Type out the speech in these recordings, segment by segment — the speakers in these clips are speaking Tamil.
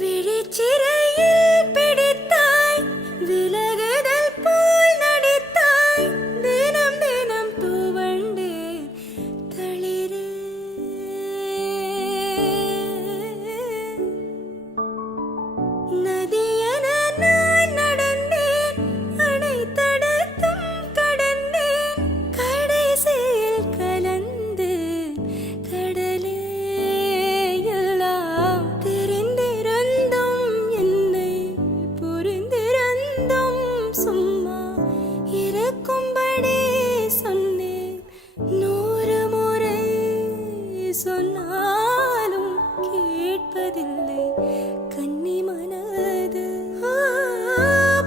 விழிச்சிறையில் பிடித்தாய், விலகுதல் போல் நடித்தாய், தினம் தினம் துவண்டே தளிரே. நதியென நான் நடந்தேன், அணை தடுத்தும் கடந்தேன், கடைசியில் கலந்து கடலே. எல்லாம் தெரிந்திருந்தும் என்னை புரிந்திருந்தும் சும்மா இருக்கும்படி சொன்னேன். 100 முறை சொன்னாலும் கேட்பதில்லை கன்னி மனது.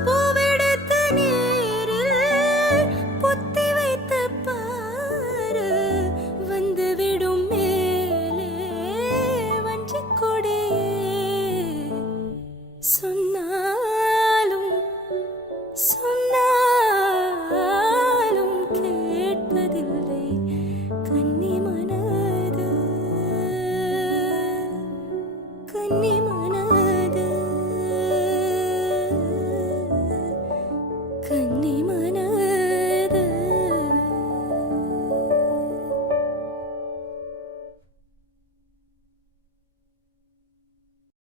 பூவெடுத்த நீரில் பொத்தி வைத்த பாரு, வந்துவிடும் மேலே வஞ்சிக் கொடியே.